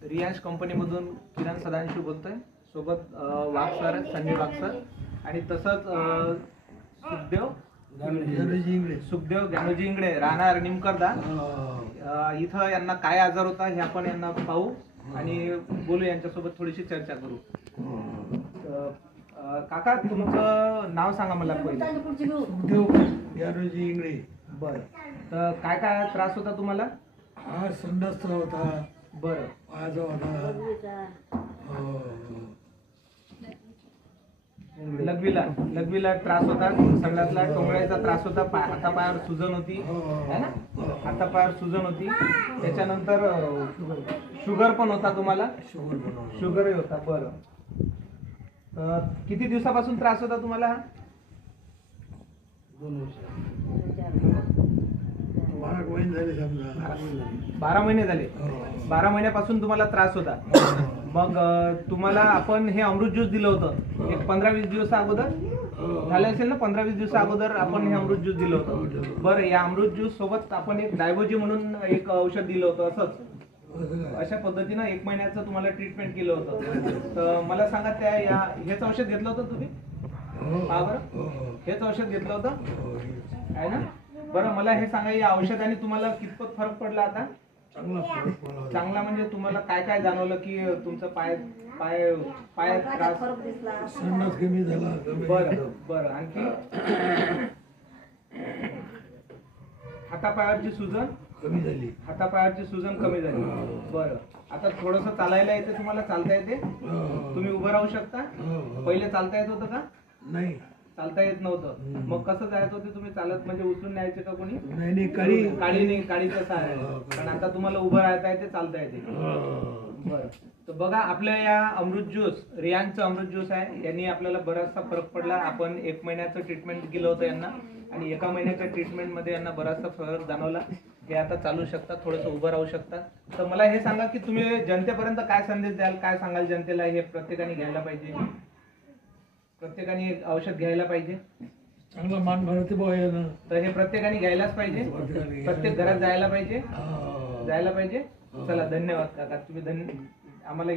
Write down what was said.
रियांश कंपनीमधून किरण सदांशी बोलतोय. सोबत वाघ सर, संजय वाघ सर आणि तसंच सुखदेव ज्ञानोजी इंगळे राहणार निमकरदा. इथं यांना काय आजार होता हे आपण यांना पाहू आणि बोलू, यांच्यासोबत थोडीशी चर्चा करू. काका, तुमचं नाव सांगा मला पहिले. सुखदेव ज्ञानोजी इंगळे. बरं, तर काय काय त्रास होता तुम्हाला? हा संडास होता. बरं, पायाचा होता. लघवीला त्रास होता, संडासला टोंगळ्याचा त्रास होता, हातापायावर सुजन होती है ना, हातापायावर सुजन होती. त्याच्यानंतर शुगर पण होता तुम्हाला? शुगरही होता. बरं, किती दिवसापासून त्रास होता तुम्हाला हा? 2 वर्ष. 12 महिने झाले समजा. 12 महिने झाले. 12 महिन्यापासून तुम्हाला त्रास होता. मग तुम्हाला आपण हे अमृत ज्यूस दिलं होतं एक 15-20 दिवस अगोदर झाले असेल ना. 15-20 दिवस अगोदर आपण हे अमृत ज्यूस दिलं होतं. बरं, या अमृत ज्यूस सोबत आपण एक डायबोजी म्हणून एक औषध दिलं होतं. असंच अशा पद्धतीनं 1 महिन्याचं तुम्हाला ट्रीटमेंट केलं होतं. तर मला सांगा, हेच औषध घेतलं होतं तुम्ही? हा, बरं, हेच औषध घेतलं होतं आहे ना. बरं, मला हे सांगा, या औषधाने तुम्हाला कितपत फरक पडला आता? चांगला म्हणजे तुम्हाला काय काय जाणवलं की तुमचं पाय त्रास? संडास कमी झाला. बरं, आणखी हातापायावरची सुजन कमी झाली. हातापायावरची सुजन कमी झाली. बरं, आता थोडंसं चालायला येते तुम्हाला? चालता येते? तुम्ही उभं राहू शकता? पहिले चालता येत होतं का? नाही, चालता येत नव्हतं. मग कसं जायचं होते तुम्ही चालत? म्हणजे उचलून न्यायचे का कोणी? नाही, काळीचं सहारा. पण आता तुम्हाला उभं राहता येते, चालता येते. बरं, तर बघा, आपल्या या अमृत ज्यूस, रियांचं अमृत ज्यूस आहे, यांनी आपल्याला बराचसा फरक पडला. आपण 1 महिन्याचं ट्रीटमेंट केलं होतं यांना आणि 1 महिन्याच्या ट्रीटमेंटमध्ये यांना बराचसा फरक जाणवला. हे आता चालू शकतात, थोडंसं उभं राहू शकतात. तर मला हे सांगा की तुम्ही जनतेपर्यंत काय संदेश द्याल, काय सांगाल जनतेला? हे प्रत्येकाने घ्यायला पाहिजे, प्रत्येकाने औषध घ्यायला पाहिजे. चांगला मान भरते ना. तर हे प्रत्येकाने घ्यायलाच पाहिजे, प्रत्येक घरात जायला पाहिजे. चला, धन्यवाद काका, तुम्ही आम्हाला